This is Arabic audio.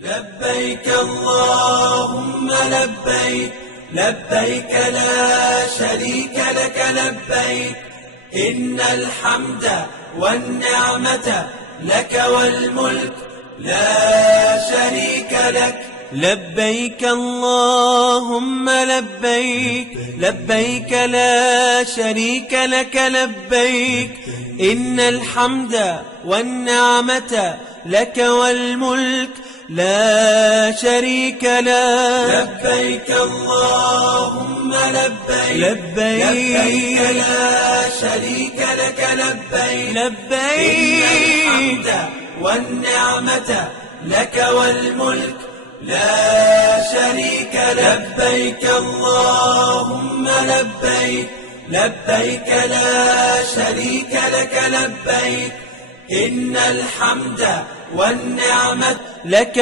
لبيك اللهم لبيك، لبيك لا شريك لك لبيك، إن الحمد والنعمة لك والملك لا شريك لك. لبيك اللهم لبيك، لبيك لا شريك لك لبيك، إن الحمد والنعمة لك والملك لا شريك لك. لبيك اللهم لبيك، لبيك لا شريك لك لبيك، لبيك إن الحمد والنعمة لك والملك لا شريك لك. لبيك اللهم لبيك، لبيك لا شريك لك لبيك، إن الحمد والنعمة لك